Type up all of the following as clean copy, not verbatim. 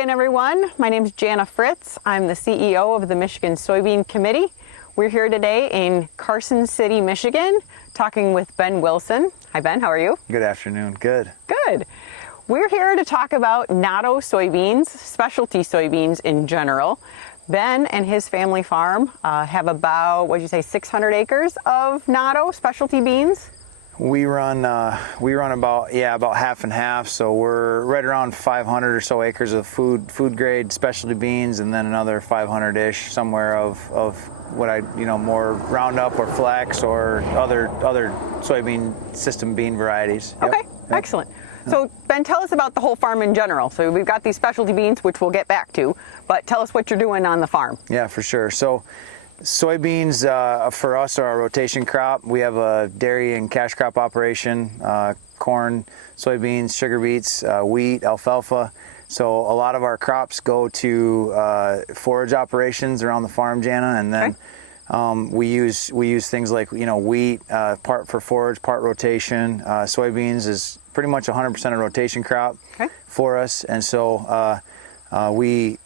again, everyone. My name is Janna Fritz. I'm the CEO of the Michigan Soybean Committee. We're here today in Carson City, Michigan, talking with Ben Wilson. Hi, Ben. How are you? Good afternoon. Good. Good. We're here to talk about Natto soybeans, specialty soybeans in general. Ben and his family farm have about, 600 acres of Natto specialty beans? We run about half and half, so we're right around 500 or so acres of food grade specialty beans, and then another 500-ish somewhere of what more Roundup or Flex or other soybean system bean varieties. Okay, yep. Excellent. So Ben, tell us about the whole farm in general. So we've got these specialty beans, which we'll get back to, but tell us what you're doing on the farm. Yeah, for sure. So soybeans for us are a rotation crop. We have a dairy and cash crop operation, corn, soybeans, sugar beets, wheat, alfalfa. So a lot of our crops go to forage operations around the farm, Janna, and then we use things like wheat, part for forage, part rotation. Soybeans is pretty much 100% a rotation crop for us, and so we.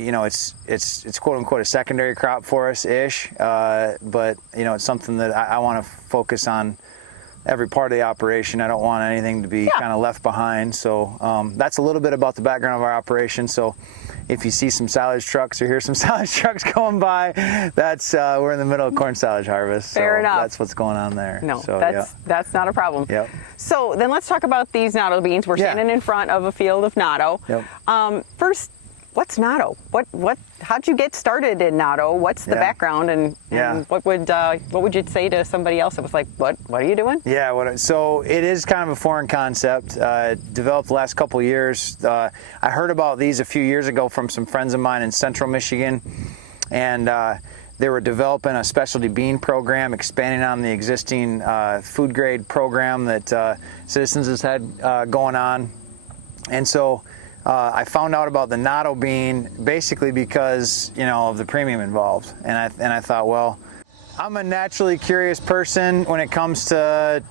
It's quote unquote a secondary crop for us ish, but it's something that I want to focus on every part of the operation. I don't want anything to be kind of left behind. So that's a little bit about the background of our operation. So if you see some silage trucks or hear some silage trucks going by, that's we're in the middle of corn silage harvest. Fair enough. That's what's going on there. No, so, that's not a problem. Yep. So then let's talk about these Natto beans. We're standing in front of a field of Natto. Yep. First, what's Natto? How'd you get started in Natto? What's the background, and what would you say to somebody else that was like, what are you doing? Yeah, so it is kind of a foreign concept. Developed the last couple of years. I heard about these a few years ago from some friends of mine in central Michigan, and they were developing a specialty bean program, expanding on the existing food grade program that Citizens has had going on, and so I found out about the Natto bean basically because of the premium involved, and I thought, well, I'm a naturally curious person when it comes to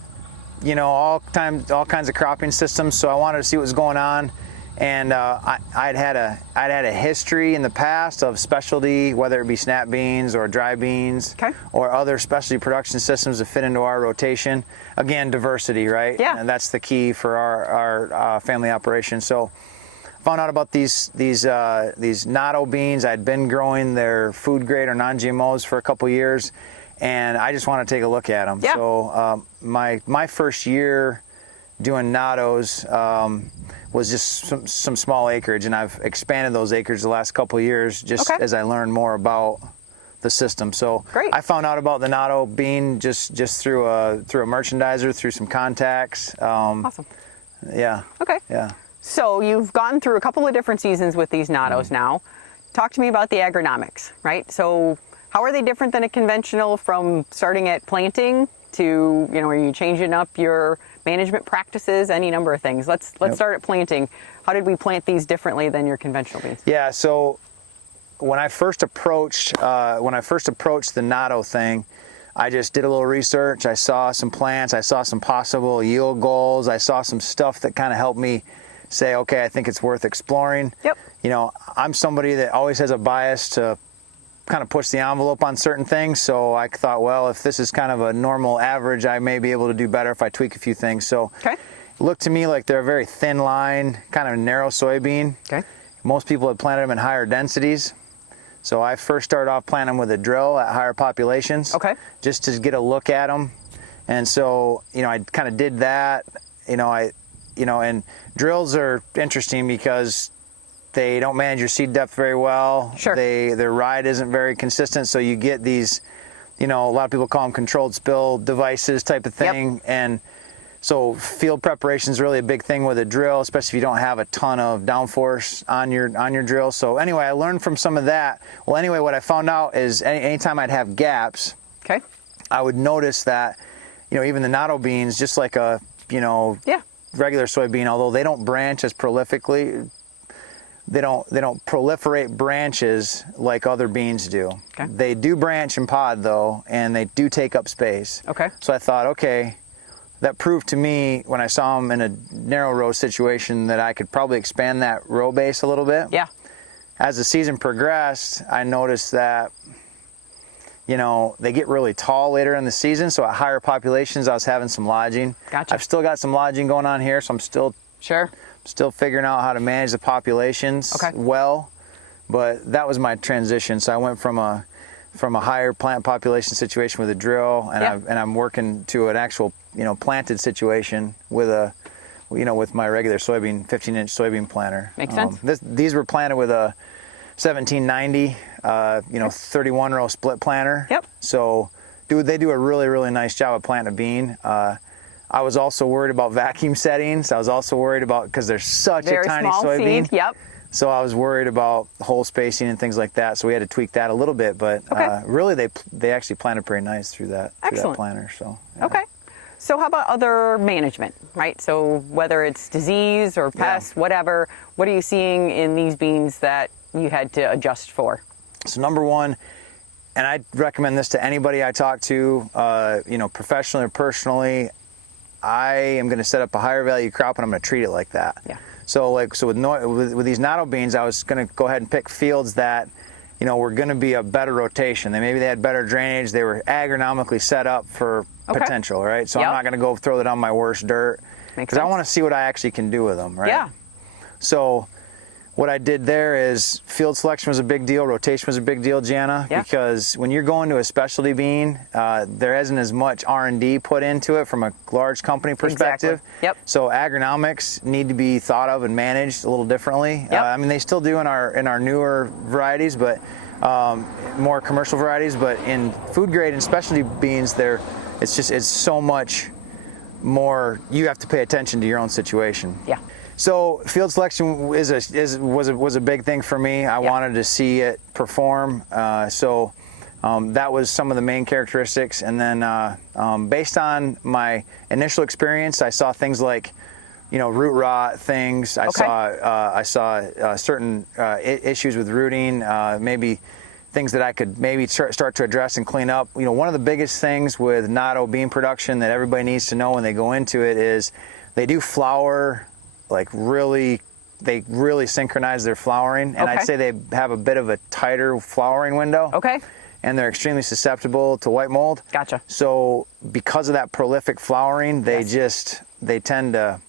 all kinds of cropping systems, so I wanted to see what was going on, and I'd had a history in the past of specialty, whether it be snap beans or dry beans or other specialty production systems that fit into our rotation. Again, diversity, right? Yeah. And that's the key for our family operation. So found out about these Natto beans. I'd been growing their food grade or non-GMOs for a couple years, and I just want to take a look at them. Yeah. So my first year doing Nattos was just some small acreage, and I've expanded those acres the last couple years just as I learned more about the system. So I found out about the Natto bean just through a merchandiser, through some contacts. Awesome. Yeah. Okay. Yeah. So you've gone through a couple of different seasons with these Nattos now. Talk to me about the agronomics, right? So how are they different than a conventional from starting at planting to, are you changing up your management practices, any number of things? Let's start at planting. How did we plant these differently than your conventional beans? Yeah, so when I first approached the Natto thing, I just did a little research. I saw some plants, I saw some possible yield goals, I saw some stuff that kind of helped me say, okay, I think it's worth exploring. Yep. I'm somebody that always has a bias to kind of push the envelope on certain things. So I thought, well, if this is kind of a normal average, I may be able to do better if I tweak a few things. So it looked to me like they're a very thin line, kind of narrow soybean. Okay. Most people had planted them in higher densities. So I first started off planting them with a drill at higher populations. Okay. Just to get a look at them. And so, I kind of did that. And drills are interesting because they don't manage your seed depth very well. Sure. Their ride isn't very consistent, so you get these, a lot of people call them controlled spill devices type of thing. Yep. And so field preparation is really a big thing with a drill, especially if you don't have a ton of downforce on your drill. So anyway, I learned from some of that. Well, anyway, what I found out is anytime I'd have gaps, I would notice that, even the Natto beans, just like a, regular soybean, although they don't branch as prolifically, they don't proliferate branches like other beans do. Okay. They do branch and pod though, and they do take up space. Okay. So I thought, okay, that proved to me when I saw them in a narrow row situation that I could probably expand that row base a little bit. Yeah. As the season progressed, I noticed that, you know, they get really tall later in the season. So at higher populations, I was having some lodging. Gotcha. I've still got some lodging going on here, so I'm still figuring out how to manage the populations well. But that was my transition. So I went from a higher plant population situation with a drill, and I'm working to an actual, you know, planted situation with a, you know, with my regular soybean 15-inch soybean planter. Makes sense. These were planted with a 1790, you know, 31 row split planter. Yep. So they do a really, really nice job of planting a bean. I was also worried about vacuum settings. I was also worried about, because there's such a tiny soybean. Seed. Yep. So I was worried about hole spacing and things like that. So we had to tweak that a little bit, but really they actually planted pretty nice through that planter. So yeah. Okay. So how about other management, right? So whether it's disease or pests, whatever, what are you seeing in these beans that you had to adjust for? So number one, and I recommend this to anybody I talk to, you know, professionally or personally, I am going to set up a higher value crop and I'm going to treat it like that. Yeah. So with these Natto beans, I was going to go ahead and pick fields that, you know, were going to be a better rotation. Maybe they had better drainage. They were agronomically set up for potential, right? So I'm not going to go throw that on my worst dirt, because I want to see what I actually can do with them, right? Yeah. So what I did there is field selection was a big deal, rotation was a big deal, Janna, because when you're going to a specialty bean, there isn't as much R&D put into it from a large company perspective. Exactly. Yep. So agronomics need to be thought of and managed a little differently. Yep. I mean, they still do in our newer varieties, but more commercial varieties. But in food grade and specialty beans, it's so much more. You have to pay attention to your own situation. Yeah. So field selection was a big thing for me. I wanted to see it perform. So that was some of the main characteristics. And then based on my initial experience, I saw things like, you know, root rot things. I saw certain issues with rooting, maybe things that I could maybe start to address and clean up. You know, one of the biggest things with Natto bean production that everybody needs to know when they go into it is they do flower. Like they really synchronize their flowering, and I'd say they have a bit of a tighter flowering window. Okay. And they're extremely susceptible to white mold. Gotcha. So because of that prolific flowering, they tend to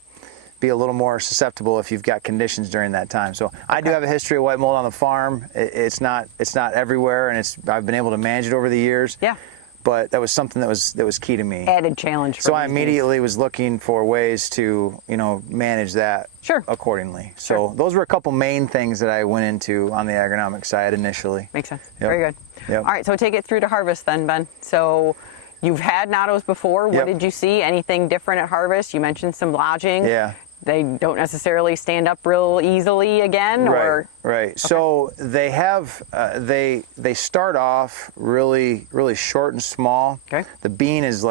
be a little more susceptible if you've got conditions during that time. So I do have a history of white mold on the farm. It's not everywhere, and I've been able to manage it over the years. Yeah. But that was something that was key to me. Added challenge. So I immediately was looking for ways to, you know, manage that accordingly. So those were a couple main things that I went into on the agronomic side initially. Makes sense. Yep. Very good. Yep. All right, so take it through to harvest then, Ben. So you've had Nattos before. What did you see? Anything different at harvest? You mentioned some lodging. Yeah. They don't necessarily stand up real easily again, right? Okay. So they have they start off really short and small. Okay. The bean is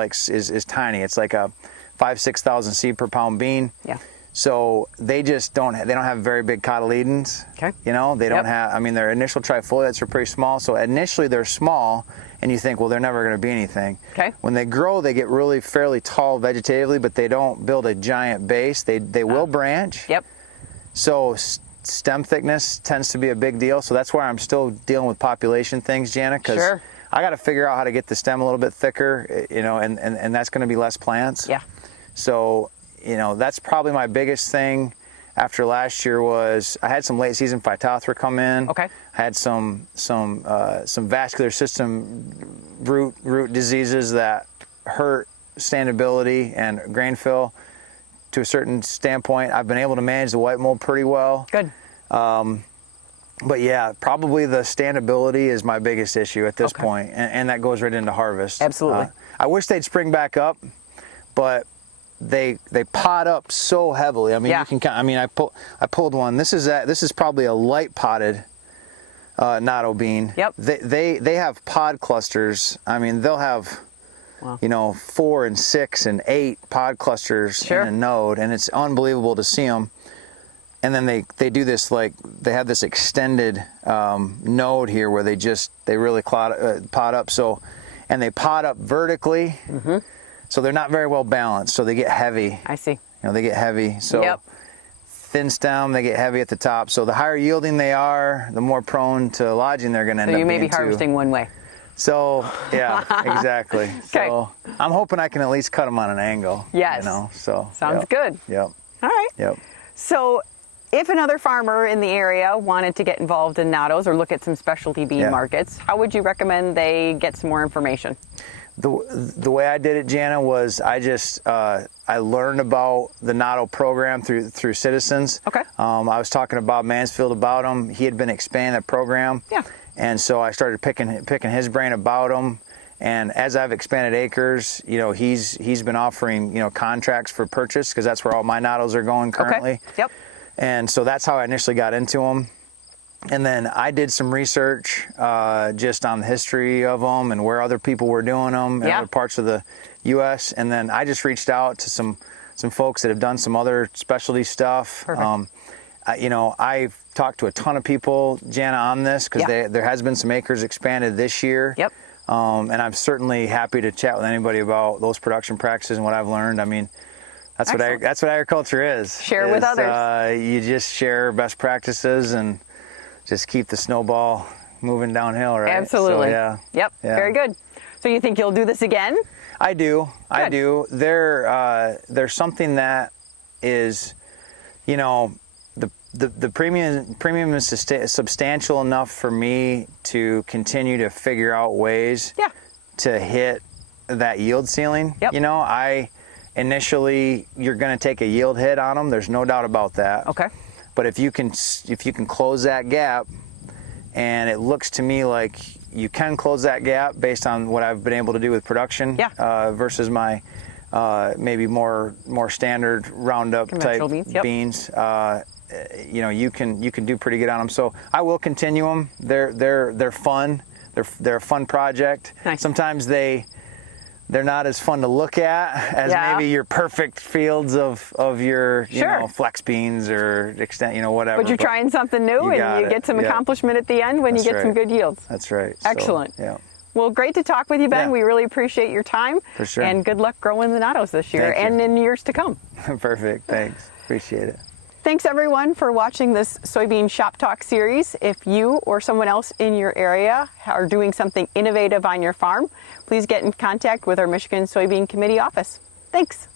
tiny. It's like a 5,000-6,000 seed per pound bean. Yeah. So they just don't have very big cotyledons. Okay. You know, they don't have. I mean, their initial trifoliates are pretty small. So initially they're small, and you think, well, they're never going to be anything. Okay. When they grow, they get really fairly tall vegetatively, but they don't build a giant base. They will branch. Yep. So stem thickness tends to be a big deal. So that's why I'm still dealing with population things, Janna, because I got to figure out how to get the stem a little bit thicker, you know, and that's going to be less plants. Yeah. So, you know, that's probably my biggest thing after last year was I had some late season phytophthora come in. Okay. I had some vascular system root diseases that hurt standability and grain fill to a certain standpoint. I've been able to manage the white mold pretty well. Good. But yeah, probably the standability is my biggest issue at this point, and that goes right into harvest. Absolutely. I wish they'd spring back up, but they pot up so heavily. I mean, you can. I mean, I pulled one. This is probably a light potted Natto bean. Yep. They have pod clusters. I mean, they'll have, you know, 4 and 6 and 8 pod clusters in a node, and it's unbelievable to see them. And then they do this, like, they have this extended node here where they really pot up. So, and they pot up vertically. Mm-hmm. So they're not very well balanced, so they get heavy. I see. You know, they get heavy. So Yep. thin stem, they get heavy at the top. So the higher yielding they are, the more prone to lodging they're going to end up So being. you may be harvesting one way. So yeah, exactly. Okay. So I'm hoping I can at least cut them on an angle. Yes. You know, so Sounds yep. good. Yep. All right. Yep. So if another farmer in the area wanted to get involved in nattos or look at some specialty bean markets, how would you recommend they get some more information? The way I did it, Janna, was I just I learned about the Natto program through citizens. Okay. I was talking to Bob Mansfield about them. He had been expanding that program. Yeah. And so I started picking his brain about them. And as I've expanded acres, you know, he's been offering, you know, contracts for purchase, because that's where all my nattos are going currently. Okay. Yep. And so that's how I initially got into them. And then I did some research just on the history of them and where other people were doing them in other parts of the U.S. And then I just reached out to some folks that have done some other specialty stuff. Perfect. You know, I've talked to a ton of people, Janna, on this, because there has been some acres expanded this year. Yep. And I'm certainly happy to chat with anybody about those production practices and what I've learned. I mean, that's what agriculture is. Share with others. You just share best practices and just keep the snowball moving downhill, right? Absolutely. So, Yep. Very good. So you think you'll do this again? I do. Good. I do. There's something that is, you know, the premium is substantial enough for me to continue to figure out ways to hit that yield ceiling. Yep. You know, initially you're going to take a yield hit on them. There's no doubt about that. Okay. But if you can close that gap, and it looks to me like you can close that gap based on what I've been able to do with production versus my maybe more standard Roundup type beans. You know, you can do pretty good on them. So I will continue them. They're fun. They're a fun project. Nice. Sometimes they're not as fun to look at as maybe your perfect fields of your you know, flex beans or whatever. But you're trying something new, and you get some accomplishment at the end when you get some good yields. That's right. Excellent. So, yeah. Well, great to talk with you, Ben. We really appreciate your time. For sure. And good luck growing the nattos this year and in years to come. Perfect. Thanks. Appreciate it. Thanks everyone for watching this Soybean Shop Talk series. If you or someone else in your area are doing something innovative on your farm, please get in contact with our Michigan Soybean Committee office. Thanks.